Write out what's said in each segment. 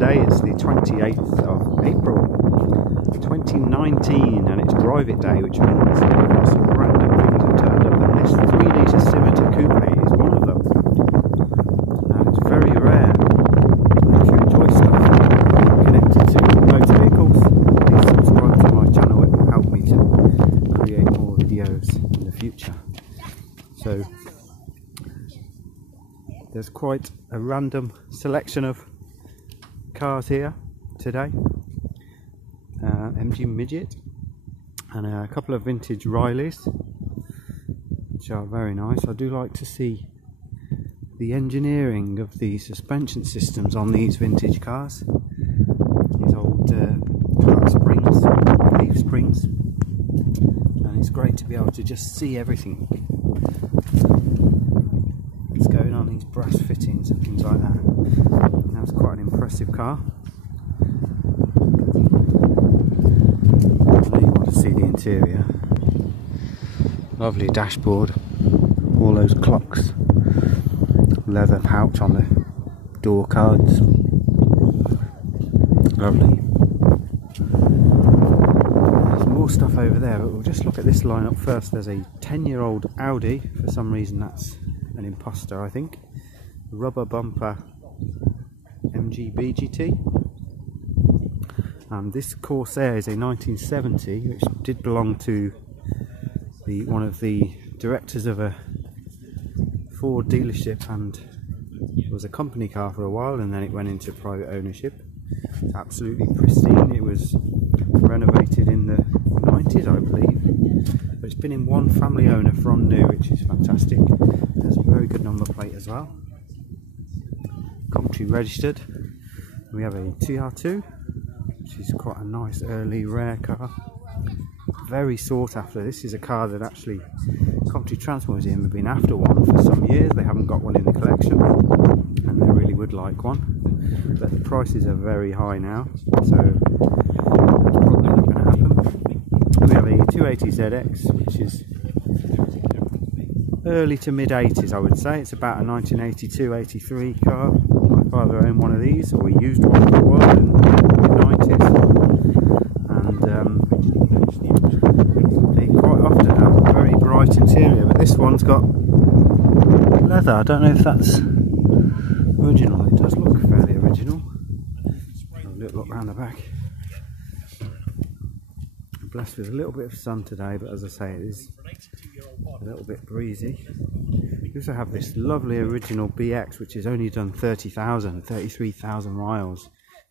today is the 28th of April 2019 and it's Drive It Day, which means lots of random things have turned up, and this 3-litre Civic Coupe is one of them. And it's very rare. And if you enjoy stuff connected to motor vehicles, please subscribe to my channel. It will help me to create more videos in the future. So there's quite a random selection of cars here today. MG Midget and a couple of vintage Rileys, which are very nice. I do like to see the engineering of the suspension systems on these vintage cars. These old car springs, leaf springs, and it's great to be able to just see everything that's going on, these brass fittings and things like that. And that's quite an impressive car. See the interior, lovely dashboard, all those clocks, leather pouch on the door cards, lovely. There's more stuff over there, but we'll just look at this lineup first. There's a 10-year-old Audi, for some reason that's an imposter I think, rubber bumper MG BGT. This Corsair is a 1970, which did belong to one of the directors of a Ford dealership, and it was a company car for a while, and then it went into private ownership. It's absolutely pristine. It was renovated in the 90s, I believe, but it's been in one family owner from new, which is fantastic. There's a very good number plate as well, Coventry registered. We have a TR2, which is quite a nice early rare car, very sought after. This is a car that actually Coventry Transport Museum have been after one for some years. They haven't got one in the collection and they really would like one, but the prices are very high now, so that's probably not going to happen. We have a 280ZX, which is early to mid 80s, I would say. It's about a 1982-83 car. My father owned one of these, or he used one for a while in the 90s, and they quite often have a very bright interior, but this one's got leather. I don't know if that's original. It does look fairly original. Have a little look around the back. I'm blessed with a little bit of sun today, but as I say, it is a little bit breezy. We also have this lovely original BX, which has only done 33,000 miles.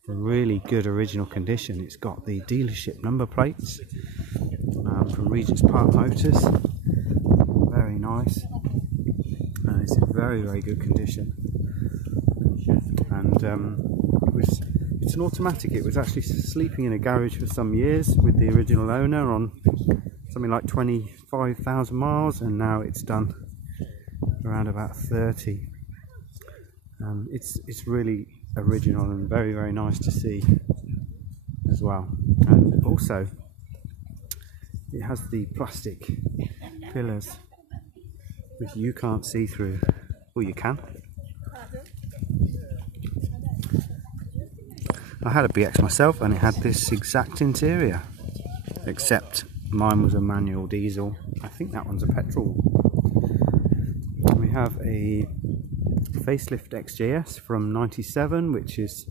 In really good original condition. It's got the dealership number plates from Regent's Park Motors. Very nice. And it's in very, very good condition. And it's an automatic. It was actually sleeping in a garage for some years with the original owner on something like 25,000 miles, and now it's done around about 30. It's really original and very, very nice to see as well. And also it has the plastic pillars which you can't see through, or you can. I had a BX myself and it had this exact interior, except mine was a manual diesel. I think that one's a petrol. And we have a facelift XJS from 97, which is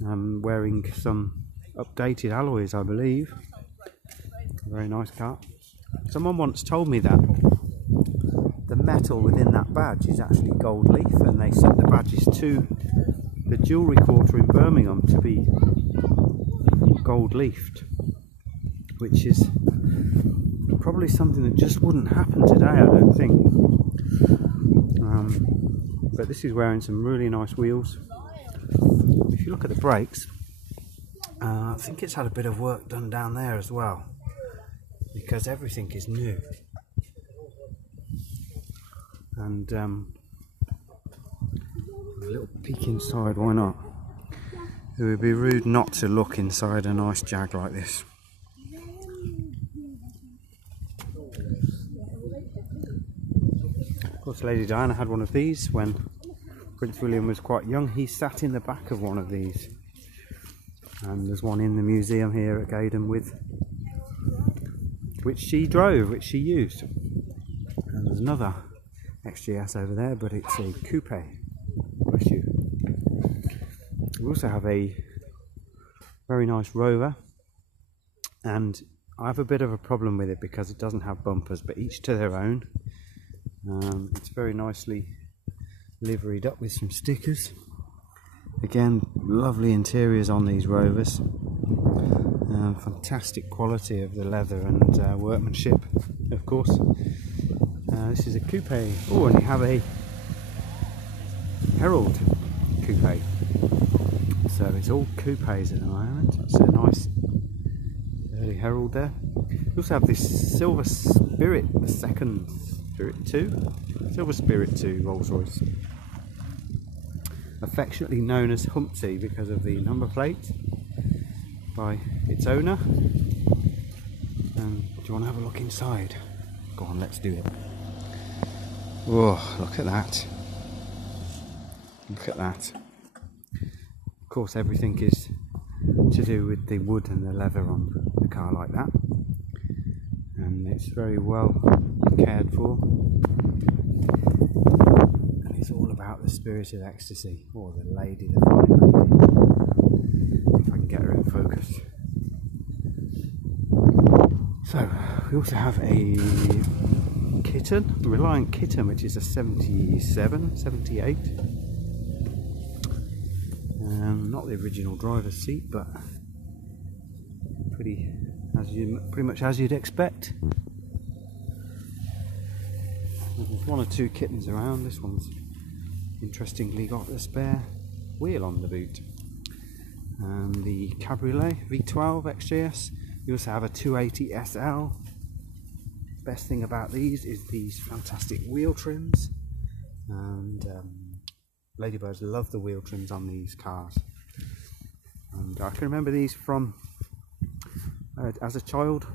wearing some updated alloys, I believe. Very nice car. Someone once told me that the metal within that badge is actually gold leaf, and they sent the badges to the jewellery quarter in Birmingham to be gold leafed, which is probably something that just wouldn't happen today, I don't think. But this is wearing some really nice wheels. If you look at the brakes, I think it's had a bit of work done down there as well, because everything is new. And a little peek inside, why not? It would be rude not to look inside a nice Jag like this. Of course, Lady Diana had one of these when Prince William was quite young, he sat in the back of one of these. And there's one in the museum here at Gaydon with which she drove, which she used. And there's another XGS over there, but it's a coupe. Bless you. We also have a very nice Rover, and I have a bit of a problem with it because it doesn't have bumpers, but each to their own. It's very nicely liveried up with some stickers. Again, lovely interiors on these Rovers. Fantastic quality of the leather and workmanship, of course. This is a coupe. Oh, and you have a Herald coupe. So it's all coupes at the moment. It's a nice early Herald there. We also have this Silver Spirit, the second Spirit 2. Silver Spirit 2 Rolls Royce. Affectionately known as Humpty because of the number plate by its owner. Do you want to have a look inside? Go on, let's do it. Oh, look at that. Look at that. Of course, everything is to do with the wood and the leather on a car like that. And it's very well cared for. And it's all about the spirit of ecstasy. Oh, the lady, the fine lady. See if I can get her in focus. So, we also have a Kitten, Reliant Kitten, which is a 77, 78. Not the original driver's seat, but pretty much as you'd expect. There's one or two kittens around. This one's interestingly got a spare wheel on the boot. The Cabriolet V12 XJS. We also have a 280 SL. Best thing about these is these fantastic wheel trims, and ladybirds love the wheel trims on these cars. And I can remember these from as a child.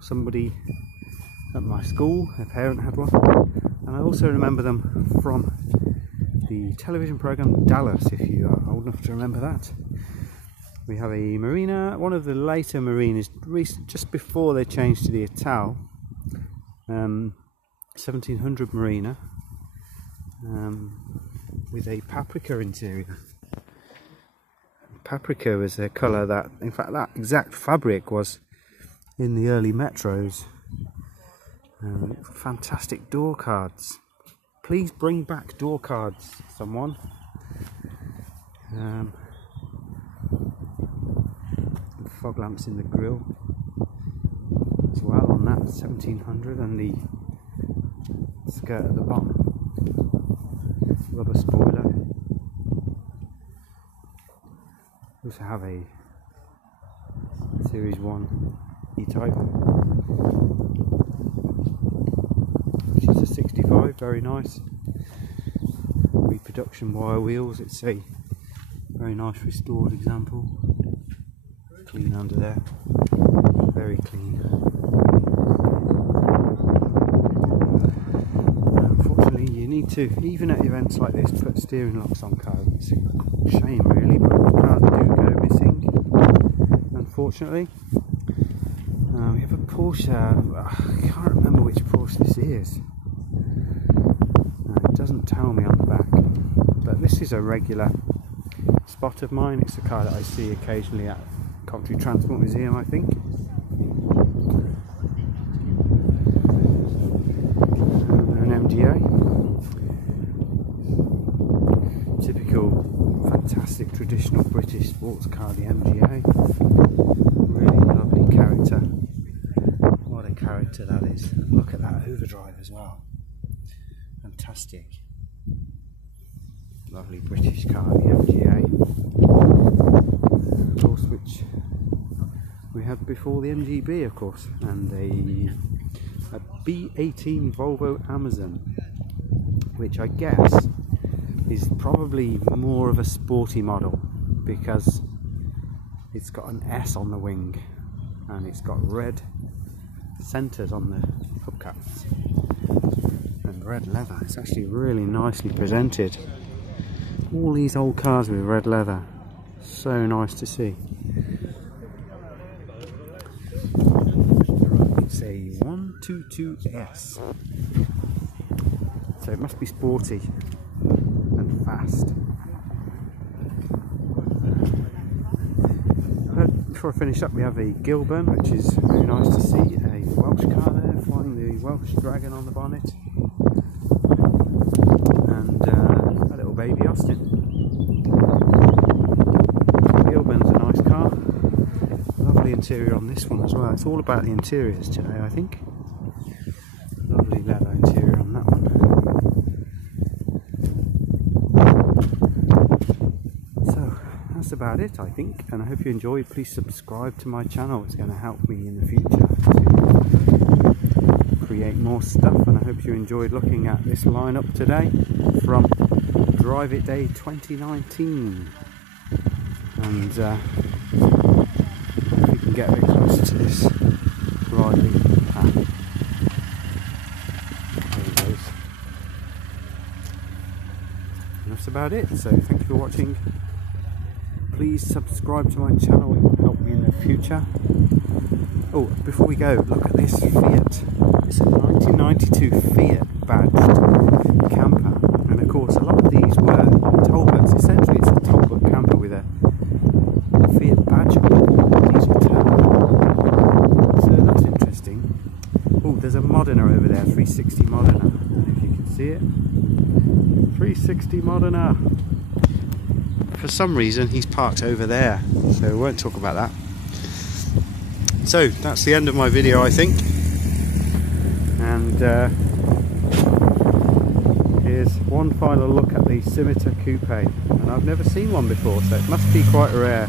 Somebody at my school, a parent had one, and I also remember them from the television program Dallas, if you are old enough to remember that. We have a Marina, one of the later Marinas, just before they changed to the Ital, 1700 Marina, with a paprika interior. Paprika was a colour that, in fact, that exact fabric was in the early Metros. Fantastic door cards. Please bring back door cards, someone. Fog lamps in the grille as well on that 1700, and the skirt at the bottom, rubber spoiler. We also have a Series 1 E-Type, which is a 65, very nice. Reproduction wire wheels, it's a very nice restored example. Clean under there, very clean. Unfortunately, you need to, even at events like this, put steering locks on cars. It's a shame really, but cars do go missing, unfortunately. We have a Porsche, I can't remember which Porsche this is. It doesn't tell me on the back, but this is a regular spot of mine. It's a car that I see occasionally at Coventry Transport Museum, I think. An MGA. Typical, fantastic, traditional British sports car, the MGA. Really lovely character. What a character that is. Look at that overdrive as well. Fantastic. Lovely British car, the MGA. Of course, which we had before the MGB, of course, and a B18 Volvo Amazon, which I guess is probably more of a sporty model because it's got an S on the wing and it's got red centres on the hubcaps and red leather. It's actually really nicely presented. All these old cars with red leather. So nice to see. It's a 122S. So it must be sporty and fast. Before I finish up, we have a Gaydon, which is very nice to see. A Welsh car there, flying the Welsh dragon on the bonnet. And a little baby Austin. Gaydon's a nice car. Lovely interior on this one as well. It's all about the interiors today, I think. Lovely leather interior on that one. So that's about it, I think, and I hope you enjoyed. Please subscribe to my channel. It's going to help me in the future to create more stuff, and I hope you enjoyed looking at this lineup today from Drive It Day 2019. And we can get a bit closer to this Riley path. There it goes. And that's about it. So thank you for watching. Please subscribe to my channel, it will help me in the future. Oh, before we go, look at this Fiat. It's a 1992 Fiat badged camper. And of course, a lot of these were Talbots. Essentially, it's a Talbot camper with a Fiat badge on diesel turbo. So that's interesting. Oh, there's a Modena over there, 360 Modena. I don't know if you can see it. 360 Modena. For some reason he's parked over there, so we won't talk about that. So that's the end of my video, I think, and here's one final look at the Scimitar Coupe, and I've never seen one before, so it must be quite rare.